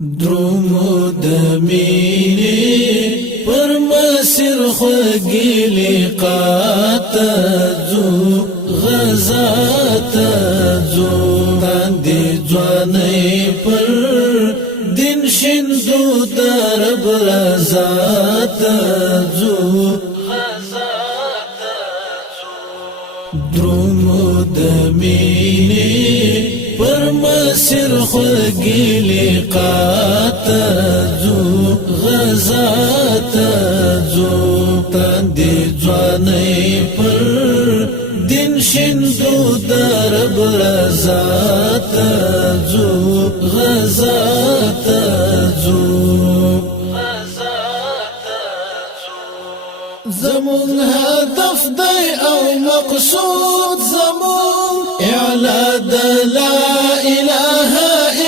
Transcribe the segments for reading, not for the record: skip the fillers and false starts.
درومو د مینې پر مسیر خوږی لقات ځو غزا ته ځو باندې ځواني پر دین شندو درب رضا ته ځو غزا ته ځو درومو د مینې پر مسیر خوږی لقات ځو غزا ته ځو باندې ځواني پر دین شندو درب رضا ته ځو غزا ته ځو زمون هدف دی او مقصود زمون اعلا د لا اله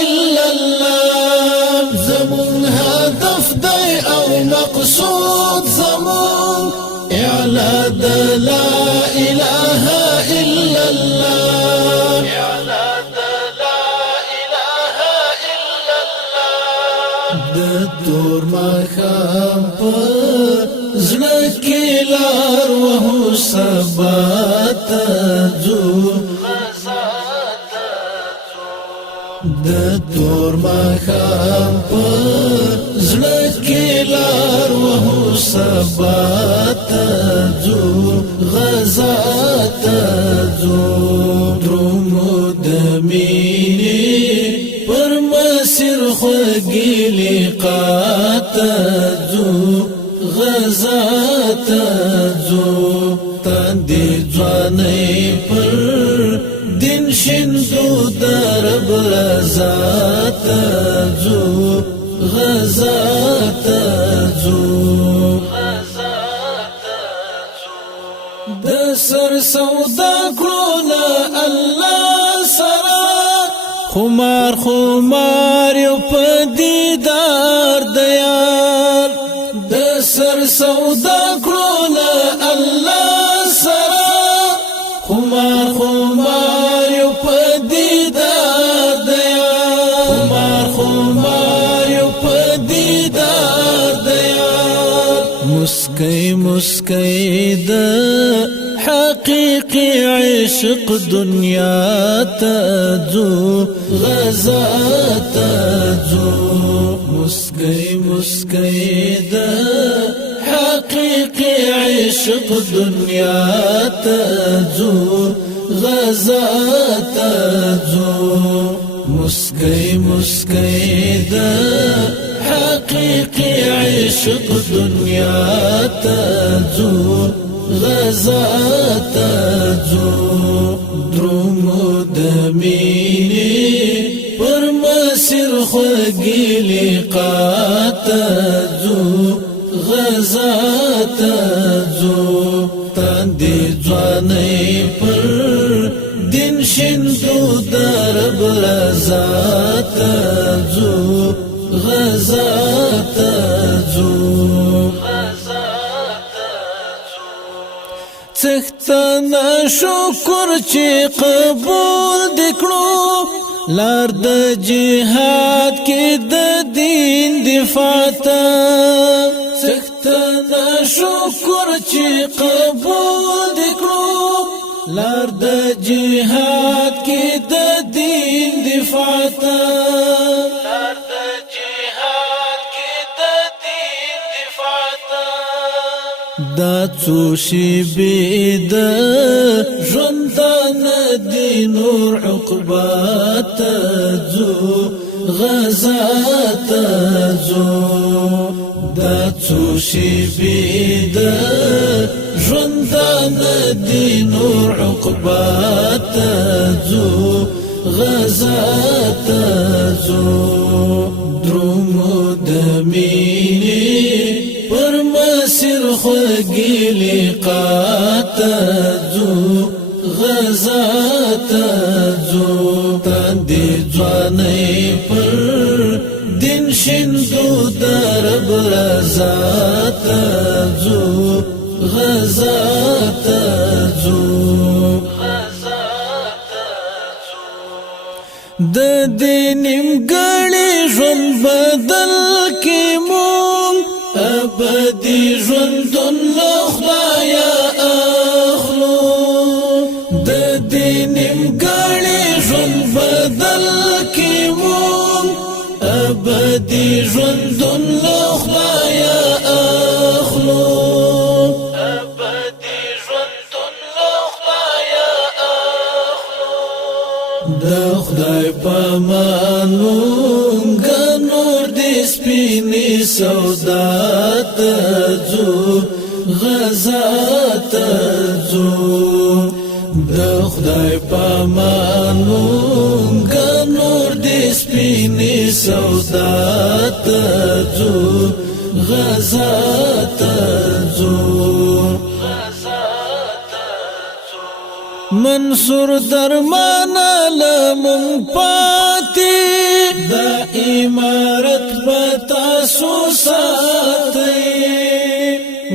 الا الله زمون هدف دی او مقصود زمون اعلا د لا اله الا الله اعلا د لا اله الا الله د تور مخام زلکی لار وهو سبات ځو د تور مخام زلکی لار وهو سبات ځو غزا ته ځو درومو د مینې پر مسیر خوږی لقات ځو غزا ته ځو تاندې ځواني پر دین شندو درب رضا ته ځو غزا ته ځو د سر سودا کړو الله سره خمار خمار یو په دیدار د یار د سر سودا کړو الله سره خمار خمار یو په دیدار د یار خمار خمار یو په دیدار د یار مسکی مسکی د حقیقی عشق دنیا ته ځو غزا ته ځو مسکی مسکی د حقیقی عشق دنیا ته ځو غزا ته ځو مسکی مسکی د حقیقی عشق دنیا ته ځو غزا ته ځو درومو د مینې پر مسیر خوږی لقات ځو غزا ته ځو تاندې ځواني پر دین شندو درب رضا ته ځو غزا ته ځو څښتنه شکر چې قبول دکړو لار د جهاد کې د دین دفاع ته څښتنه شکر چې قبول دکړو لار د جهاد کې د دین دفاع ته دا څو شیبې د ژوندان دي نور عقبات ځو غزا ته ځو دا څو شیبې د ژوندان دي نور عقبات ځو غزا ته ځو درومو د مینې پر مسیر خوږی لقات ځو غزا ته ځو تاندې ځواني پر دین شندو درب رضا ته ځو غزا ته ځو د دې نیمګړی ژوند بدل کی مون ابدی ژوندون له خدایا اخلو د دې نیمګړي ژوند بدل کی مون ابدی ژوندون له خدایا اخلو د خدای پامانو نور د سپینې سودا ته ځو غزا ته ځو د خدای پامانو نور د سپینې سودا ته ځو غزا ته ځو منصور درمانا لمن پاتی دا امارت بتاسو ساتی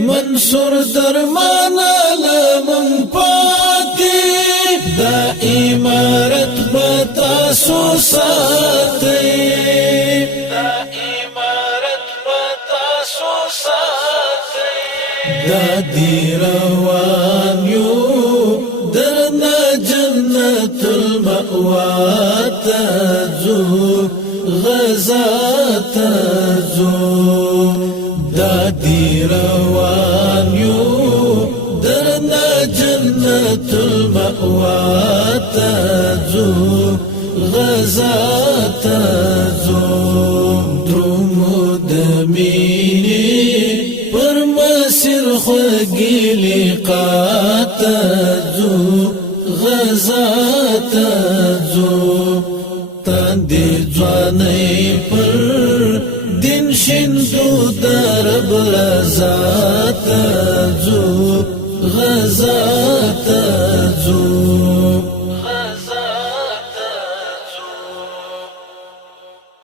منصور درمانا لمن پاتی دا امارت بتاسو ساتی دا امارت بتاسو ساتی دا دی روان یو درنا جنت المأوى تزو غزا تزو دادی روان یو درنا جنت المأوى تزو غزا تزو درمو دمینی پر مسیر خوگی لقات تزو غزا تزو تاندی جوانی پر دین شندو درب رضا تزو غزا تزو